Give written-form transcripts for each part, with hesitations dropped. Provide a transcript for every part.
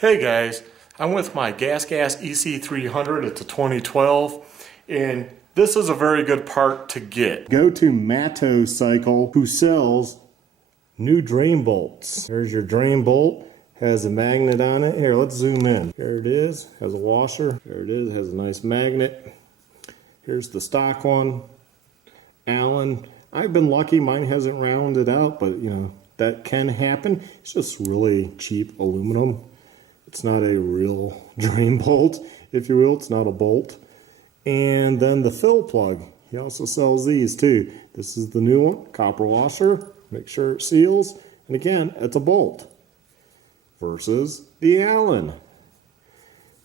Hey guys, I'm with my Gas EC300. It's a 2012 and this is a very good part to get. Go to Matto Cycle, who sells new drain bolts. There's your drain bolt, has a magnet on it. Here, let's zoom in. Here it is, has a washer. There it is, has a nice magnet. Here's the stock one, Allen. I've been lucky, mine hasn't rounded out, but you know, that can happen. It's just really cheap aluminum. It's not a real drain bolt, if you will. It's not a bolt. And then the fill plug. He also sells these too. This is the new one, copper washer. Make sure it seals. And again, it's a bolt versus the Allen.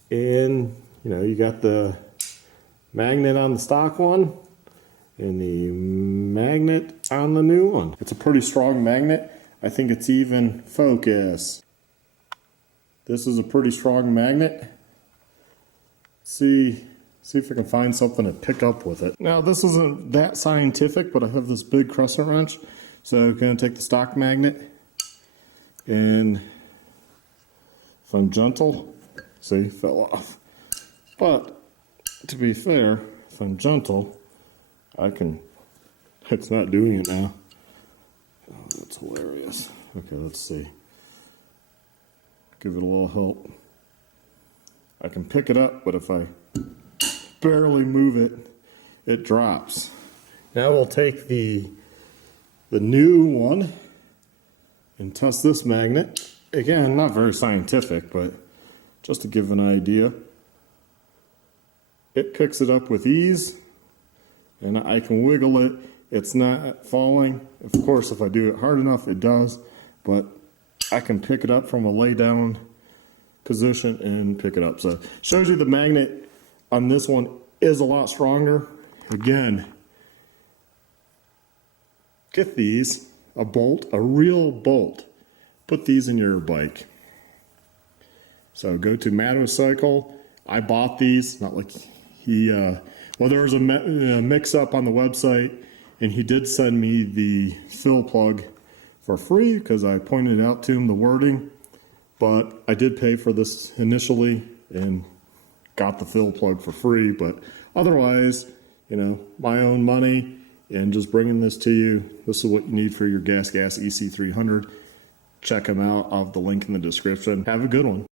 And you know, you got the magnet on the stock one and the magnet on the new one. It's a pretty strong magnet. I think it's even focus. This is a pretty strong magnet. See if I can find something to pick up with it. Now this isn't that scientific, but I have this big crescent wrench. So I'm gonna take the stock magnet and if I'm gentle, see, fell off. But to be fair, if I'm gentle, I can, it's not doing it now. Oh, that's hilarious. Okay, let's see. Give it a little help. I can pick it up, but if I barely move it, it drops. Now we'll take the new one and test this magnet. Again, not very scientific, but just to give an idea. It picks it up with ease, and I can wiggle it. It's not falling. Of course, if I do it hard enough, it does, but I can pick it up from a lay down position and pick it up. So shows you the magnet on this one is a lot stronger. Again, get these, a bolt, a real bolt. Put these in your bike. So go to Matto Cycle. I bought these, not like he, well, there was a mix up on the website and he did send me the fill plug for free because I pointed out to him the wording, but I did pay for this initially and got the fill plug for free. But otherwise, you know, my own money and just bringing this to you. This is what you need for your Gas EC300. Check them out. I'll have the link in the description. Have a good one.